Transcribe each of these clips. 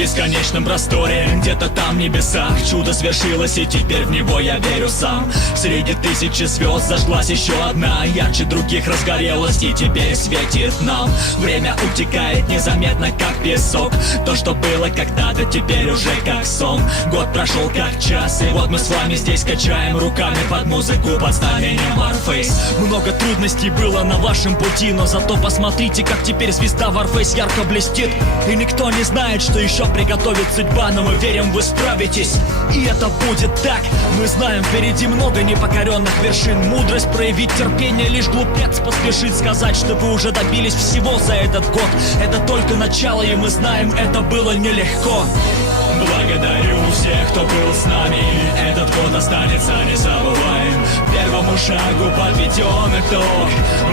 бесконечном просторе, где-то там в небесах чудо свершилось, и теперь в него я верю сам. Среди тысячи звезд зажглась еще одна, ярче других разгорелась и теперь светит нам. Время утекает незаметно, как песок. То, что было когда-то, теперь уже как сон. Год прошел как час, и вот мы с вами здесь качаем руками под музыку под знаменем Warface. Много трудностей было на вашем пути, но зато посмотрите, как теперь звезда Warface ярко блестит. И никто не знает, что еще приготовит судьба, но мы верим, вы справитесь, и это будет так. Мы знаем, впереди много непокоренных вершин. Мудрость проявить терпение, лишь глупец поспешит сказать, что вы уже добились всего за этот год. Это только начало, и мы знаем, это было нелегко. Благодарю всех, кто был с нами, этот год останется незабываем. Первому шагу подведен итог,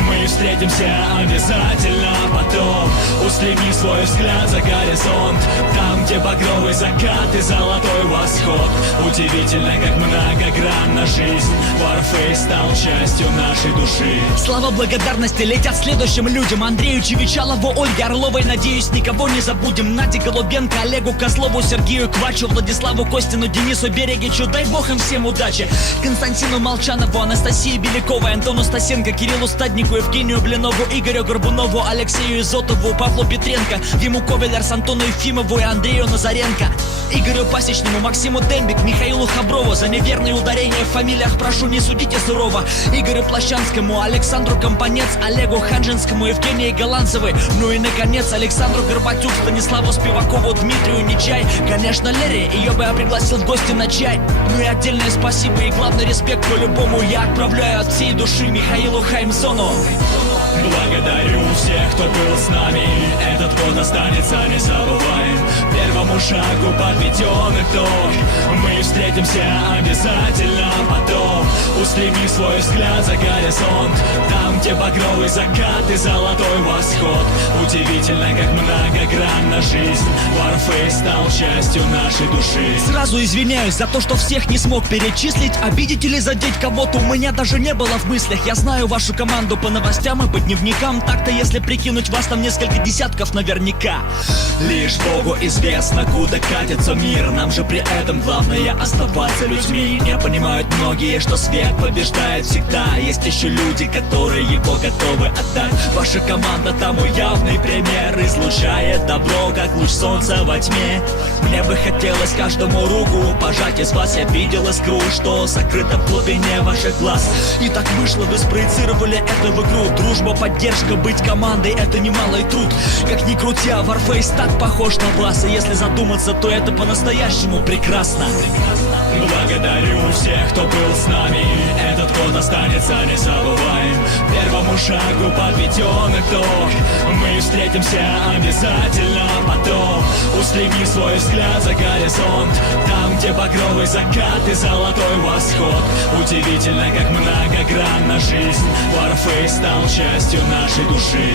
мы встретимся обязательно потом. Устреми свой взгляд за горизонт, там, где багровый закат и золотой восход. Удивительно, как многогранна жизнь, Warface стал частью нашей души. Слова благодарности летят следующим людям: Андрею Чевичалову, Ольге Орловой, надеюсь, никого не забудем. Наде Голубенко, Олегу Козлову, Сергею Квачу, Владиславу Костину, Денису Берегичу, дай бог им всем удачи. Константину Молчанову, Анастасии Беляковой, Антону Стасенко, Кириллу Стаднику, Евгению Блинову, Игорю Горбунову, Алексею Изотову, Павлу Петренко, Диму Ковелерс, Антону Ефимову и Андрею Назаренко, Игорю Пасечному, Максиму Дембик, Михаилу Хаброву. За неверные ударения в фамилиях прошу, не судите сурово. Игорю Плащанскому, Александру Компанец, Олегу Ханжинскому, Евгении Голландцевой. Ну и наконец Александру Горбатюк, Станиславу Спивакову, Дмитрию Нечай. Конечно, Лере, ее бы я пригласил в гости на чай. Ну и отдельное спасибо и главный респект по-любому я отправляю от всей души Михаилу Хаймзону. Благодарю всех, кто был с нами, этот год останется незабываем. Первому шагу подведен итог, мы встретимся обязательно потом. Устреми свой взгляд за горизонт, там, где багровый закат и золотой восход. Удивительно, как многогранна жизнь, Warface стал частью нашей души. Сразу извиняюсь за то, что всех не смог перечислить. Обидеть или задеть кого-то у меня даже не было в мыслях. Я знаю вашу команду по новостям и по дневникам. Так-то если прикинуть, вас там несколько десятков наверняка. Лишь Богу известно, куда катится мир. Нам же при этом главное оставаться людьми. Не понимают многие, что свет побеждает всегда. Есть еще люди, которые его готовы отдать. Ваша команда тому явный пример, излучает добро, как луч солнца во тьме. Мне бы хотелось каждому руку пожать. Из вас я видел искру, что сокрыта в глубине ваших глаз. И так вышло, вы спроецировали это в игру. Дружба, поддержка, быть командой — это немалый труд. Как ни крутя, Warface так похож на вас. И если задуматься, то это по-настоящему прекрасно. Благодарю всех, кто был с нами, этот год останется незабываем. Первому шагу подведен итог, мы встретимся обязательно потом. Устреми свой взгляд за горизонт, там, где багровый закат и золотой восход. Удивительно, как многогранна жизнь, Warface стал частью нашей души.